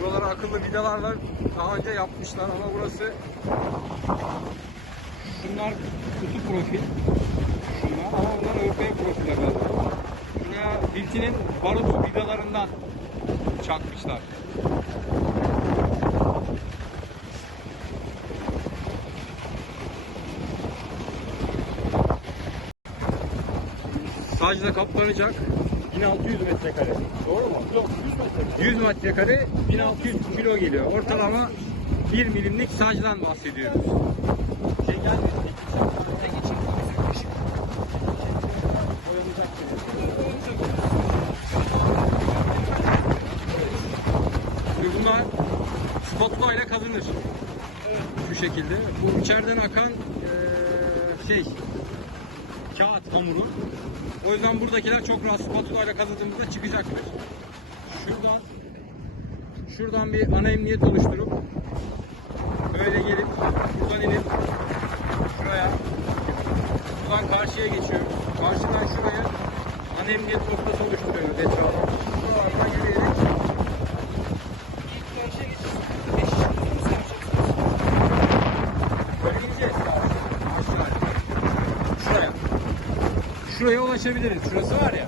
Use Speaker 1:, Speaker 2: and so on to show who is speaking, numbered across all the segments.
Speaker 1: Buralara akıllı vidalar var. Daha önce yapmışlar ama burası Şunlar kutu profil. Şunlar ama bunlar ÖP profil herhalde. Şuraya Hilti'nin barut vidalarından çakmışlar. Sacda kaplanacak.
Speaker 2: 1600 metrekare. Doğru mu? Yok 100 metrekare.
Speaker 1: 100 metrekare 1600 kilo geliyor. Ortalama 1 milimlik sacdan bahsediyoruz. Ve bunlar spatula ile kazınır. Şu şekilde. Bu içeriden akan eee, şey kağıt hamuru. O yüzden buradakiler çok rahat spatula ile kazıdığımızda çıkacaktır. Şuradan şuradan bir ana emniyet oluşturup böyle gelip buradan inip şuraya buradan karşıya geçiyoruz. Karşıdan şuraya ana emniyet noktası oluşturuyoruz etrafa. Buralardan yürüyerek Böyle gideceğiz. Aşağıya. Şuraya. Şuraya ulaşabiliriz. Şurası var ya.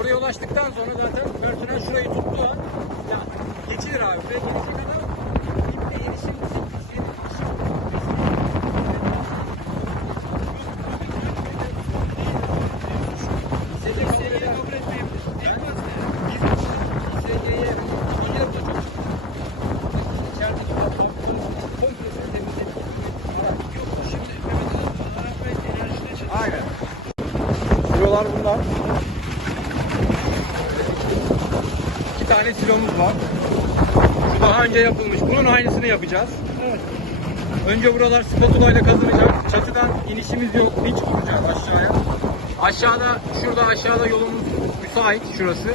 Speaker 1: Oraya ulaştıktan sonra zaten personel şurayı tuttuğu Silolar bunlar. İki tane silomuz var. Şu daha önce yapılmış. Bunun aynısını yapacağız.
Speaker 2: Evet.
Speaker 1: Önce buralar spatula ile kazınacak. Çatıdan inişimiz yok. Hiç vuracağız aşağıya. Aşağıda, şurada aşağıda yolumuz müsait şurası.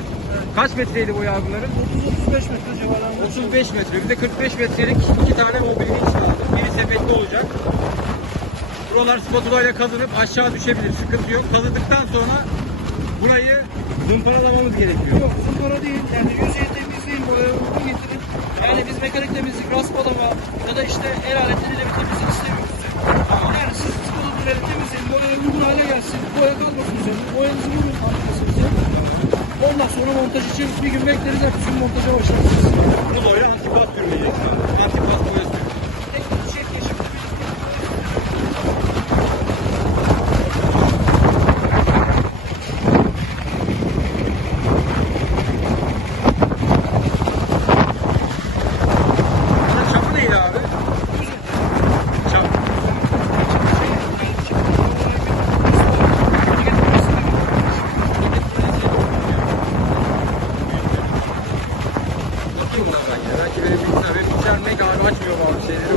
Speaker 1: Kaç metreydi bu yargıların?
Speaker 2: 30-35 metre civarlarında.
Speaker 1: 35 metre. Bir de 45 metrelik iki tane mobil winch lazım. Biri sepetli olacak. Buralar spatula ile kazınıp aşağı düşebilir. Sıkıntı yok. Kazıdıktan sonra burayı zımparalamamız gerekiyor.
Speaker 2: Yok zımpara değil. Yani yüzey temizliğin boya uygun getirip yani biz mekanik temizlik, raspalama ya da işte el aletleriyle bir temizlik istemiyoruz. Yani siz spatulaları temizleyin, boya uygun hale gelsin, boya kalmasın üzerine, boyanızı vurun. Ondan sonra montaj için bir gün bekleriz, ertesi gün montaja başlarsınız.
Speaker 1: Bu boya internet açmıyor bazı şeyleri.